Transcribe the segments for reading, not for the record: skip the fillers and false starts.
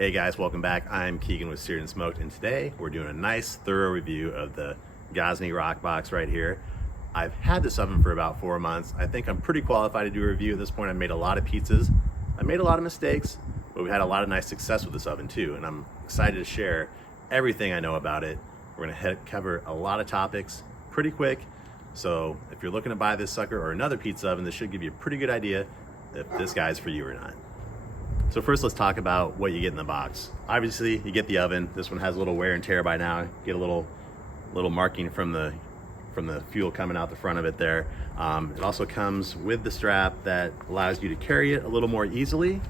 Hey guys, welcome back. I'm Keegan with Seared and Smoked, and today we're doing a nice thorough review of the Gozney Roccbox right here. I've had this oven for about 4 months. I think I'm pretty qualified to do a review at this point. I've made a lot of pizzas. I made a lot of mistakes, but we've had a lot of nice success with this oven too, and I'm excited to share everything I know about it. We're gonna cover a lot of topics pretty quick, so if you're looking to buy this sucker or another pizza oven, this should give you a pretty good idea if this guy's for you or not. So first, let's talk about what you get in the box. Obviously, you get the oven. This one has a little wear and tear by now. You get a little marking from the fuel coming out the front of it there. It also comes with the strap that allows you to carry it a little more easily.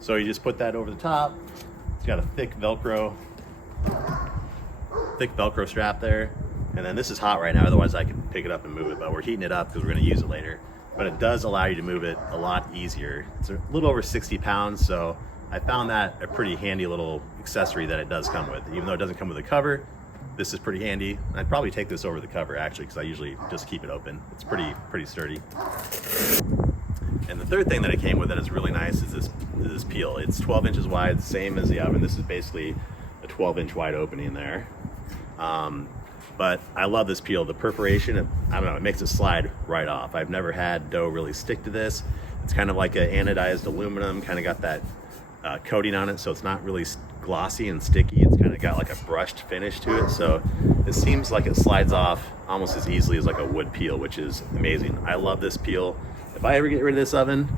So you just put that over the top. It's got a thick Velcro strap there. And then this is hot right now, otherwise I could pick it up and move it, but we're heating it up because we're gonna use it later. But it does allow you to move it a lot easier. It's a little over 60 pounds, so I found that a pretty handy little accessory that it does come with. Even though it doesn't come with a cover, this is pretty handy. I'd probably take this over the cover actually, because I usually just keep it open. It's pretty sturdy. And the third thing that it came with that is really nice is this peel. It's 12 inches wide, same as the oven. This is basically a 12-inch wide opening there. But I love this peel. The perforation, I don't know, it makes it slide right off. I've never had dough really stick to this. It's kind of like an anodized aluminum, kind of got that coating on it, so it's not really glossy and sticky. It's kind of got like a brushed finish to it, so it seems like it slides off almost as easily as like a wood peel, which is amazing. I love this peel. If I ever get rid of this oven,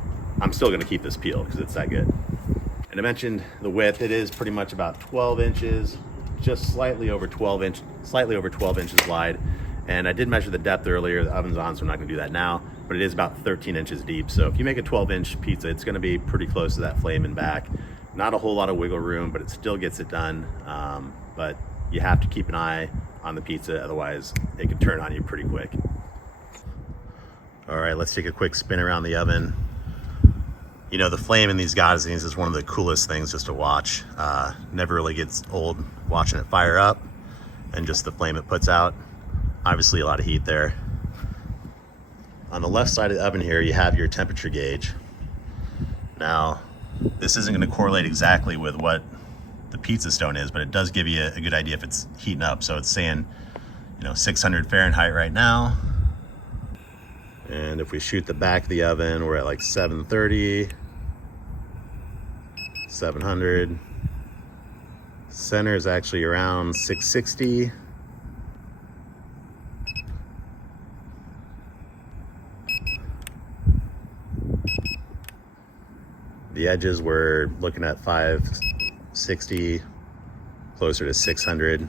I'm still gonna keep this peel because it's that good. And I mentioned the width. It is pretty much about 12 inches, just slightly over 12 inches wide. And I did measure the depth earlier. The oven's on, so I'm not gonna do that now, but it is about 13 inches deep. So if you make a 12-inch pizza, it's gonna be pretty close to that flame and back. Not a whole lot of wiggle room, but it still gets it done. But you have to keep an eye on the pizza, otherwise it can turn on you pretty quick. All right, let's take a quick spin around the oven. You know, the flame in these Gozneys is one of the coolest things just to watch. Never really gets old watching it fire up and just the flame it puts out. Obviously a lot of heat there. On the left side of the oven here, you have your temperature gauge. Now, this isn't gonna correlate exactly with what the pizza stone is, but it does give you a good idea if it's heating up. So it's saying, 600 Fahrenheit right now. And if we shoot the back of the oven, we're at like 730, 700. Center is actually around 660. The edges we're looking at 560, closer to 600.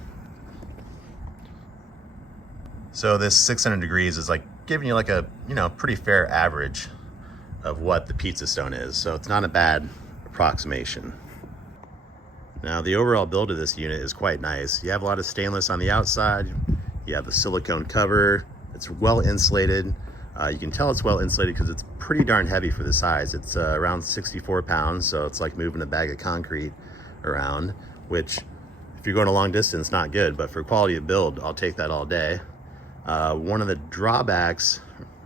So this 600 degrees is like giving you like a pretty fair average of what the pizza stone is. So it's not a bad approximation. Now the overall build of this unit is quite nice. You have a lot of stainless on the outside. You have the silicone cover. It's well insulated. You can tell it's well insulated because it's pretty darn heavy for the size. It's around 64 pounds, so it's like moving a bag of concrete around, which if you're going a long distance, not good, but for quality of build, I'll take that all day. One of the drawbacks,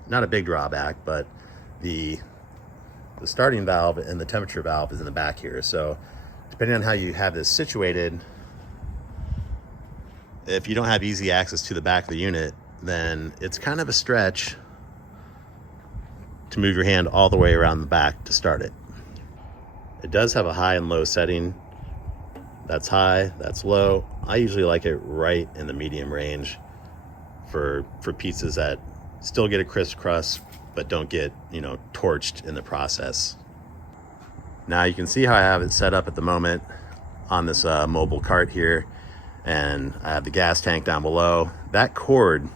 not a big drawback, but the starting valve and the temperature valve is in the back here. So depending on how you have this situated, if you don't have easy access to the back of the unit, then it's kind of a stretch to move your hand all the way around the back to start it. It does have a high and low setting. That's high, that's low. I usually like it right in the medium range for pizzas that still get a crisp crust, but don't get, torched in the process. Now you can see how I have it set up at the moment on this mobile cart here, and I have the gas tank down below. That cord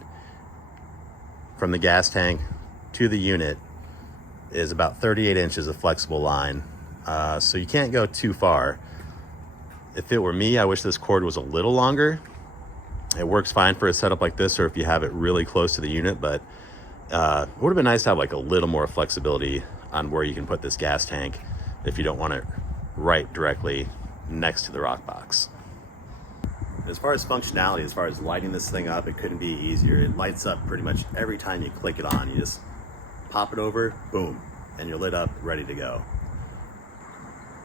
from the gas tank to the unit is about 38 inches of flexible line, so you can't go too far. If it were me, I wish this cord was a little longer. It works fine for a setup like this, or if you have it really close to the unit, but it would have been nice to have like a little more flexibility on where you can put this gas tank if you don't want it right directly next to the Roccbox. As far as functionality, as far as lighting this thing up, it couldn't be easier. It lights up pretty much every time you click it on. You just pop it over, boom, and you're lit up, ready to go.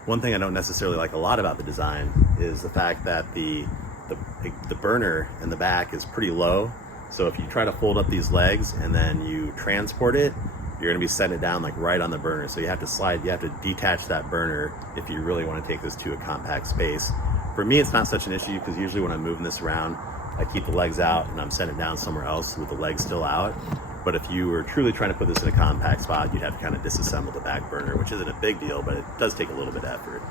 One thing I don't necessarily like a lot about the design is the fact that the burner in the back is pretty low. So if you try to fold up these legs and then you transport it, you're gonna be setting it down like right on the burner. So you have to detach that burner if you really wanna take this to a compact space. For me, it's not such an issue because usually when I'm moving this around, I keep the legs out and I'm setting it down somewhere else with the legs still out. But if you were truly trying to put this in a compact spot, you'd have to kind of disassemble the back burner, which isn't a big deal, but it does take a little bit of effort.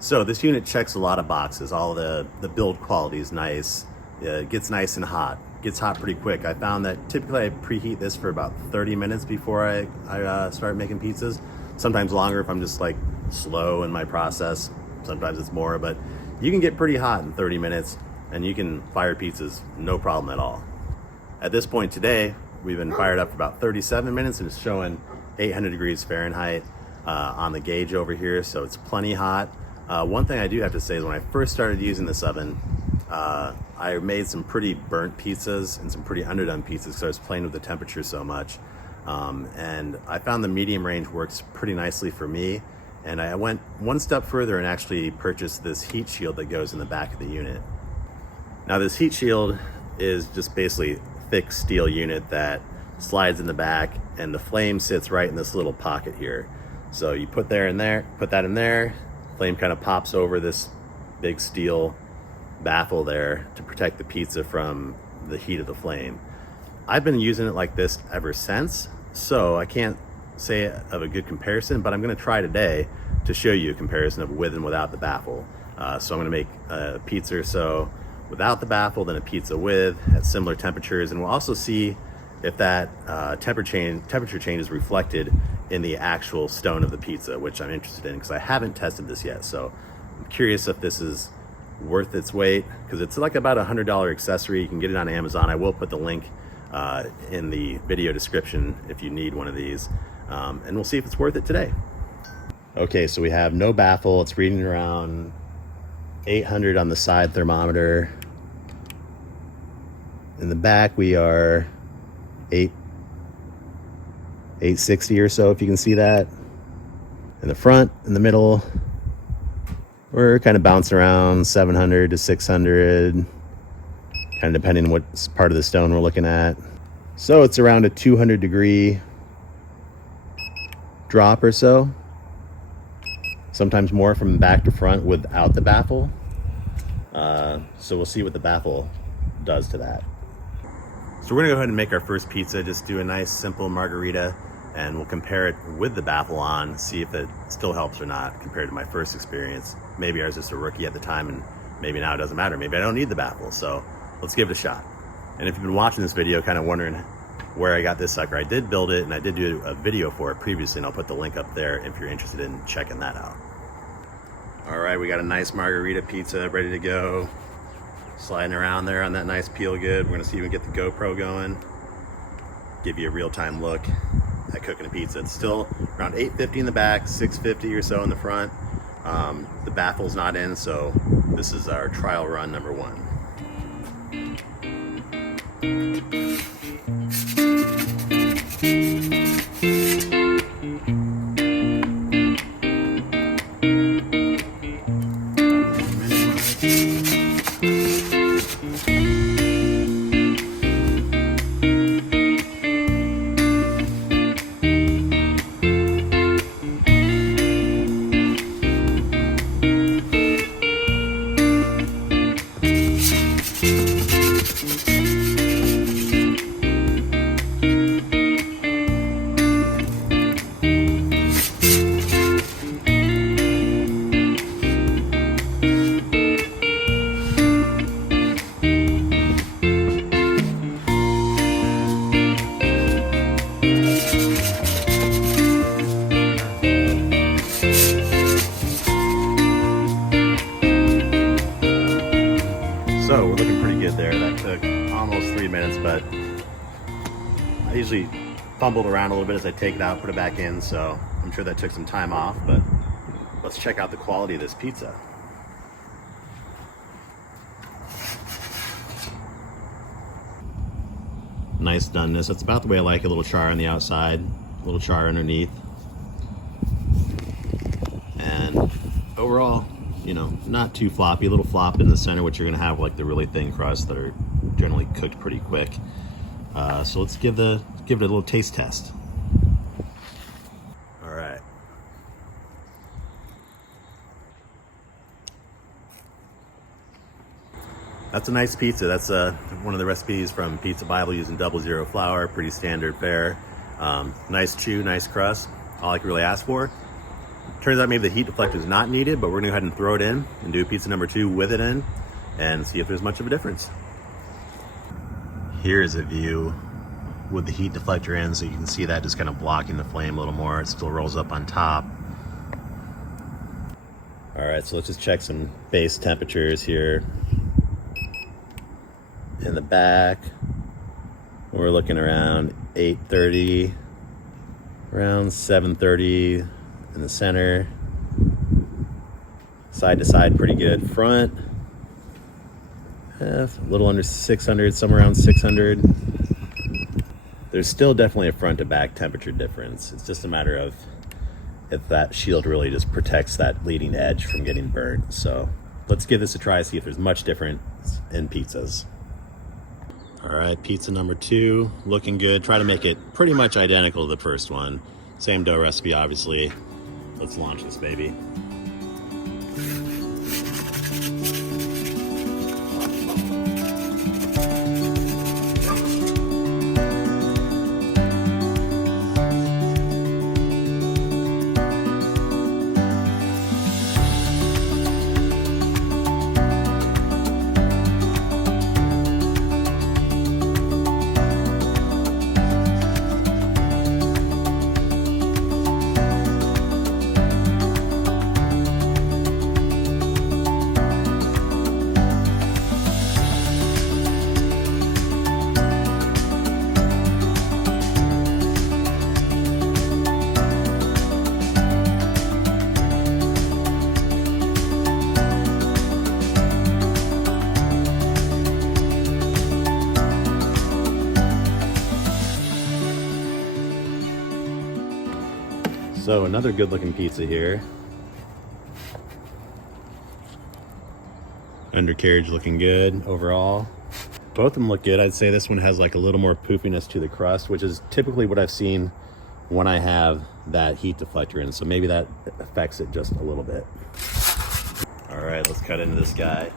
So this unit checks a lot of boxes. All the build quality is nice. It gets nice and hot. Gets hot pretty quick. I found that typically I preheat this for about 30 minutes before I start making pizzas. Sometimes longer if I'm just like slow in my process. Sometimes it's more, but you can get pretty hot in 30 minutes and you can fire pizzas no problem at all. At this point today, we've been fired up for about 37 minutes and it's showing 800 degrees Fahrenheit on the gauge over here, so it's plenty hot. One thing I do have to say is when I first started using this oven, I made some pretty burnt pizzas and some pretty underdone pizzas because I was playing with the temperature so much. And I found the medium range works pretty nicely for me. And I went one step further and actually purchased this heat shield that goes in the back of the unit. Now this heat shield is just basically thick steel unit that slides in the back and the flame sits right in this little pocket here. So you put that in there, flame kind of pops over this big steel baffle there to protect the pizza from the heat of the flame. I've been using it like this ever since, so I can't say of a good comparison, but I'm going to try today to show you a comparison of with and without the baffle. So I'm going to make a pizza or so without the baffle, then a pizza with at similar temperatures, and we'll also see if that temperature change is reflected in the actual stone of the pizza, which I'm interested in because I haven't tested this yet. So I'm curious if this is worth its weight, because it's like about $100 accessory. You can get it on Amazon. I will put the link in the video description if you need one of these, and we'll see if it's worth it today. Okay, so we have no baffle. It's reading around 800 on the side thermometer. In the back we are 860 or so, if you can see that. In the front, in the middle, we're kind of bouncing around 700 to 600, kind of depending on what part of the stone we're looking at. So it's around a 200 degree drop or so. Sometimes more from back to front without the baffle. So we'll see what the baffle does to that. So we're gonna go ahead and make our first pizza. Just do a nice simple margarita, and we'll compare it with the baffle on, see if it still helps or not compared to my first experience. Maybe I was just a rookie at the time, and maybe now it doesn't matter. Maybe I don't need the baffle, so let's give it a shot. And if you've been watching this video kind of wondering where I got this sucker, I did build it and I did do a video for it previously, and I'll put the link up there if you're interested in checking that out. All right, we got a nice margarita pizza ready to go. Sliding around there on that nice peel good. We're gonna see if we can get the GoPro going. Give you a real-time look at cooking a pizza. It's still around 850 in the back, 650 or so in the front. The baffle's not in, so this is our trial run number one. So we're looking pretty good there. That took almost 3 minutes, but I usually fumbled around a little bit as I take it out, put it back in, so I'm sure that took some time off, but let's check out the quality of this pizza. Nice doneness. That's about the way I like it. A little char on the outside, a little char underneath. And overall, you know, not too floppy. A little flop in the center, which you're gonna have like the really thin crusts that are generally cooked pretty quick. So let's give it a little taste test. All right. That's a nice pizza. That's one of the recipes from Pizza Bible using 00 flour, pretty standard fare. Nice chew, nice crust, all I could really ask for. Turns out maybe the heat deflector is not needed, but we're gonna go ahead and throw it in and do pizza number 2 with it in and see if there's much of a difference. Here's a view with the heat deflector in, so you can see that just kind of blocking the flame a little more. It still rolls up on top. All right, so let's just check some base temperatures here. In the back, we're looking around 830, around 730 in the center. Side to side, pretty good. Front, a little under 600, somewhere around 600. There's still definitely a front to back temperature difference. It's just a matter of if that shield really just protects that leading edge from getting burnt. So let's give this a try, see if there's much difference in pizzas. All right, pizza number 2, looking good. Try to make it pretty much identical to the first one. Same dough recipe, obviously. Let's launch this baby. So another good looking pizza here. Undercarriage looking good overall. Both of them look good. I'd say this one has like a little more poofiness to the crust, which is typically what I've seen when I have that heat deflector in. So maybe that affects it just a little bit. All right, let's cut into this guy.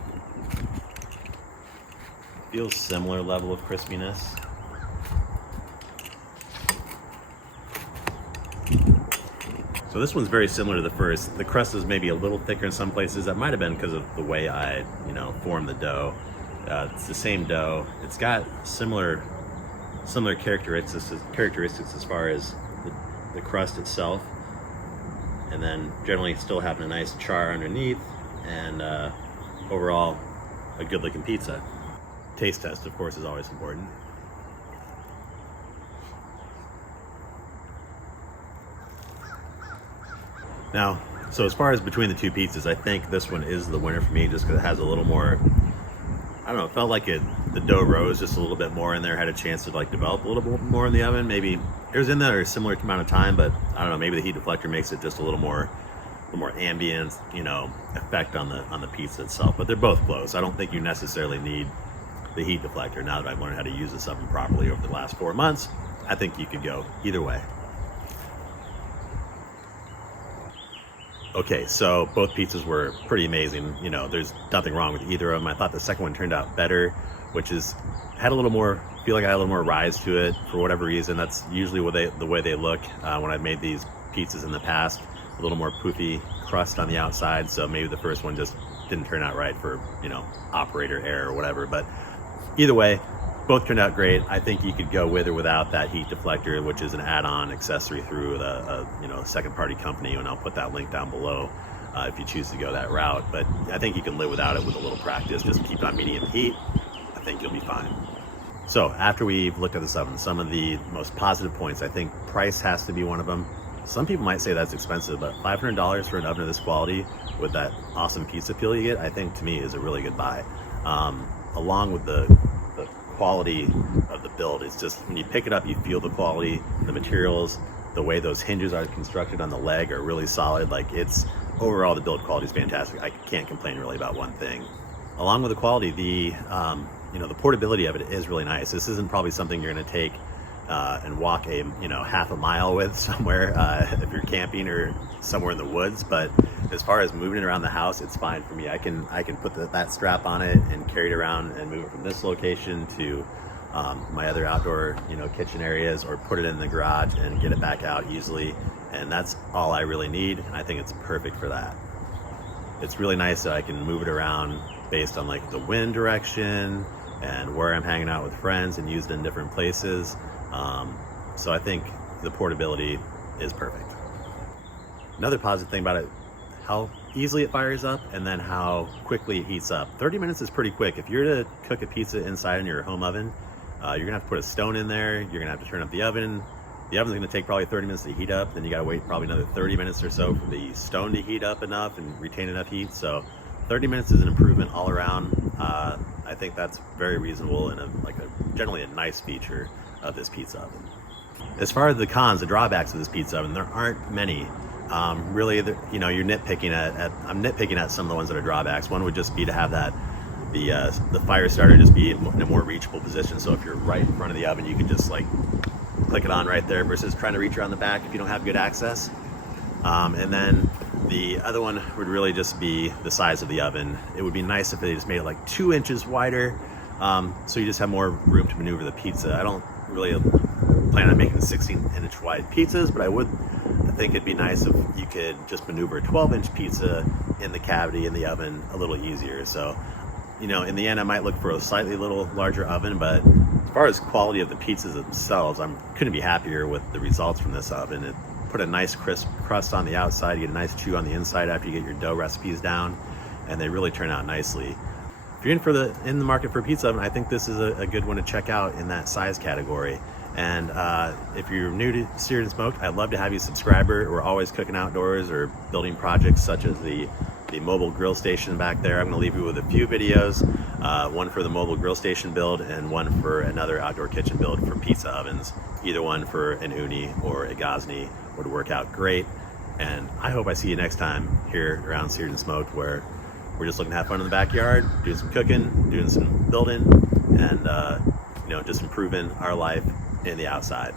Feels similar level of crispiness. So this one's very similar to the first. The crust is maybe a little thicker in some places. That might have been because of the way I, formed the dough. It's the same dough. It's got similar characteristics as far as the crust itself, and then generally still having a nice char underneath, and overall a good looking pizza. Taste test, of course, is always important. Now, so as far as between the two pizzas, I think this one is the winner for me just because it has a little more, I don't know, it felt like the dough rose just a little bit more in there, had a chance to like develop a little bit more in the oven. Maybe it was in there a similar amount of time, but I don't know, maybe the heat deflector makes it just a little more ambient, effect on the pizza itself. But they're both close. I don't think you necessarily need the heat deflector. Now that I've learned how to use this oven properly over the last 4 months, I think you could go either way. Okay, so both pizzas were pretty amazing. There's nothing wrong with either of them. I thought the second one turned out better, which had a little more, feel like I had a little more rise to it for whatever reason. That's usually the way they look when I've made these pizzas in the past. A little more poofy crust on the outside, so maybe the first one just didn't turn out right for, operator error or whatever. But either way, both turned out great. I think you could go with or without that heat deflector, which is an add-on accessory through a second-party company, and I'll put that link down below if you choose to go that route. But I think you can live without it with a little practice. Just keep it on medium heat. I think you'll be fine. So after we've looked at this oven, some of the most positive points, I think price has to be one of them. Some people might say that's expensive, but $500 for an oven of this quality with that awesome pizza feel you get, I think to me is a really good buy. Along with the quality of the build, it's just when you pick it up, you feel the quality, the materials, the way those hinges are constructed on the leg are really solid. Like it's overall the build quality is fantastic. I can't complain really about one thing. Along with the quality, the the portability of it is really nice. This isn't probably something you're going to take and walk a half a mile with somewhere if you're camping or somewhere in the woods. But as far as moving it around the house, it's fine for me. I can put that strap on it and carry it around and move it from this location to my other outdoor kitchen areas, or put it in the garage and get it back out easily. And that's all I really need, and I think it's perfect for that. It's really nice that I can move it around based on like the wind direction and where I'm hanging out with friends, and use it in different places. So I think the portability is perfect. Another positive thing about it, how easily it fires up, and then how quickly it heats up. 30 minutes is pretty quick. If you're to cook a pizza inside in your home oven, you're gonna have to put a stone in there. You're gonna have to turn up the oven. The oven's gonna take probably 30 minutes to heat up. Then you gotta wait probably another 30 minutes or so for the stone to heat up enough and retain enough heat. So 30 minutes is an improvement all around. I think that's very reasonable, and generally a nice feature of this pizza oven. As far as the cons, the drawbacks of this pizza oven, there aren't many. Really, you're nitpicking I'm nitpicking at some of the ones that are drawbacks. One would just be to have the fire starter just be in a more reachable position. So if you're right in front of the oven, you can just like click it on right there, versus trying to reach around the back if you don't have good access. And then the other one would really just be the size of the oven. It would be nice if they just made it like 2 inches wider, so you just have more room to maneuver the pizza. I don't really plan on making 16-inch wide pizzas, but I think it'd be nice if you could just maneuver a 12-inch pizza in the cavity in the oven a little easier. So, in the end, I might look for a slightly little larger oven, but as far as quality of the pizzas themselves, I couldn't be happier with the results from this oven. It put a nice crisp crust on the outside, you get a nice chew on the inside after you get your dough recipes down, and they really turn out nicely. If you're in the market for a pizza oven, I think this is a good one to check out in that size category. And if you're new to Seared and Smoked, I'd love to have you a subscriber. We're always cooking outdoors or building projects such as the mobile grill station back there. I'm going to leave you with a few videos, one for the mobile grill station build and one for another outdoor kitchen build for pizza ovens. Either one for an Uni or a Gozney would work out great. And I hope I see you next time here around Seared and Smoked, where we're just looking to have fun in the backyard, doing some cooking, doing some building, and just improving our life in the outside.